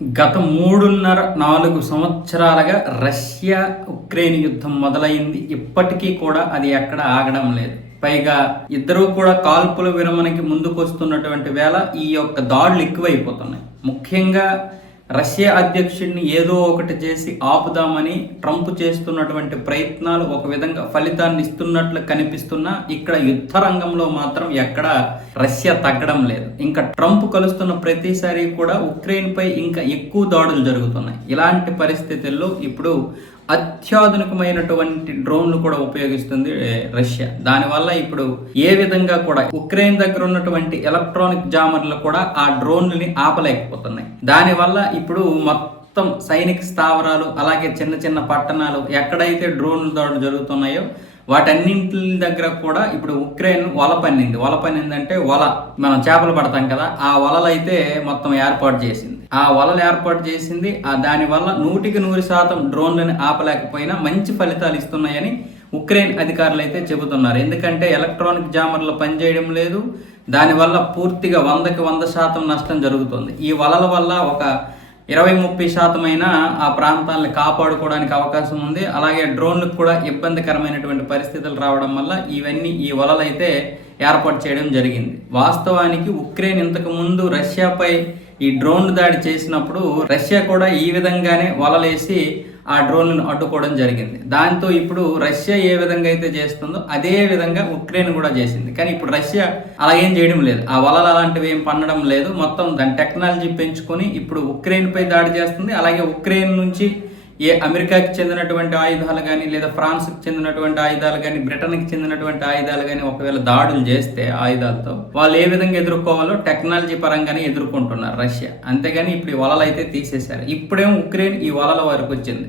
గత మూడున్నర నాలుగు సంవత్సరాలుగా రష్యా ఉక్రెయిన్ యుద్ధం మొదలైంది. ఇప్పటికీ కూడా అది ఎక్కడ ఆగడం లేదు. పైగా ఇద్దరూ కూడా కాల్పుల విరమణకి ముందుకొస్తున్నటువంటి వేళ ఈ యొక్క దాడులు ఎక్కువైపోతున్నాయి. ముఖ్యంగా రష్యా అధ్యక్షుడిని ఏదో ఒకటి చేసి ఆపుదామని ట్రంప్ చేస్తున్నటువంటి ప్రయత్నాలు ఒక విధంగా ఫలితాన్ని ఇస్తున్నట్లు కనిపిస్తున్నా ఇక్కడ యుద్ధ రంగంలో మాత్రం ఎక్కడ రష్యా తగ్గడం లేదు. ఇంకా ట్రంప్ కలుస్తున్న ప్రతిసారి కూడా ఉక్రెయిన్ పై ఇంకా ఎక్కువ దాడులు జరుగుతున్నాయి. ఇలాంటి పరిస్థితుల్లో ఇప్పుడు అత్యాధునికమైనటువంటి డ్రోన్లు కూడా ఉపయోగిస్తుంది రష్యా. దానివల్ల ఇప్పుడు ఏ విధంగా కూడా ఉక్రెయిన్ దగ్గర ఉన్నటువంటి ఎలక్ట్రానిక్ జామర్లు కూడా ఆ డ్రోన్లని ఆపలేకపోతున్నాయి. దానివల్ల ఇప్పుడు మొత్తం సైనిక స్థావరాలు అలాగే చిన్న చిన్న పట్టణాలు ఎక్కడైతే డ్రోన్ల దాడులు జరుగుతున్నాయో వాటన్నింటి దగ్గర కూడా ఇప్పుడు ఉక్రెయిన్ వల పన్నింది. వల పన్నింది అంటే వల. మనం చేపలు పడతాం కదా ఆ వలలు అయితే మొత్తం ఏర్పాటు చేసింది. ఆ వలలు ఏర్పాటు చేసింది. ఆ దానివల్ల నూటికి నూరు శాతం డ్రోన్లను ఆపలేకపోయినా మంచి ఫలితాలు ఇస్తున్నాయని ఉక్రెయిన్ అధికారులు అయితే చెబుతున్నారు. ఎందుకంటే ఎలక్ట్రానిక్ జామర్లు పనిచేయడం లేదు. దానివల్ల పూర్తిగా వందకి వంద శాతం నష్టం జరుగుతుంది. ఈ వలల వల్ల ఒక ఇరవై ముప్పై శాతమైన ఆ ప్రాంతాలను కాపాడుకోవడానికి అవకాశం ఉంది. అలాగే డ్రోన్లకు కూడా ఇబ్బందికరమైనటువంటి పరిస్థితులు రావడం వల్ల ఇవన్నీ ఈ వలలు అయితే ఏర్పాటు చేయడం జరిగింది. వాస్తవానికి ఉక్రెయిన్ ఇంతకు ముందు రష్యాపై ఈ డ్రోన్ దాడి చేసినప్పుడు రష్యా కూడా ఈ విధంగానే వలలేసి ఆ డ్రోన్లను అడ్డుకోవడం జరిగింది. దాంతో ఇప్పుడు రష్యా ఏ విధంగా అయితే చేస్తుందో అదే విధంగా ఉక్రెయిన్ కూడా చేసింది. కానీ ఇప్పుడు రష్యా అలాగేం చేయడం లేదు. ఆ వలలు అలాంటివి ఏం పండడం లేదు. మొత్తం దాని టెక్నాలజీ పెంచుకొని ఇప్పుడు ఉక్రెయిన్ పై దాడి చేస్తుంది. అలాగే ఉక్రెయిన్ నుంచి ఏ అమెరికాకి చెందినటువంటి ఆయుధాలు కానీ లేదా ఫ్రాన్స్కి చెందినటువంటి ఆయుధాలు కానీ బ్రిటన్కి చెందినటువంటి ఆయుధాలు కానీ ఒకవేళ దాడులు చేస్తే ఆయుధాలతో వాళ్ళు ఏ విధంగా ఎదుర్కోవాలో టెక్నాలజీ పరంగానే ఎదుర్కొంటున్నారు రష్యా. అంతేగాని ఇప్పుడు ఈ వలలు అయితే తీసేశారు. ఇప్పుడేమో ఉక్రెయిన్ ఈ వలల వరకు వచ్చింది.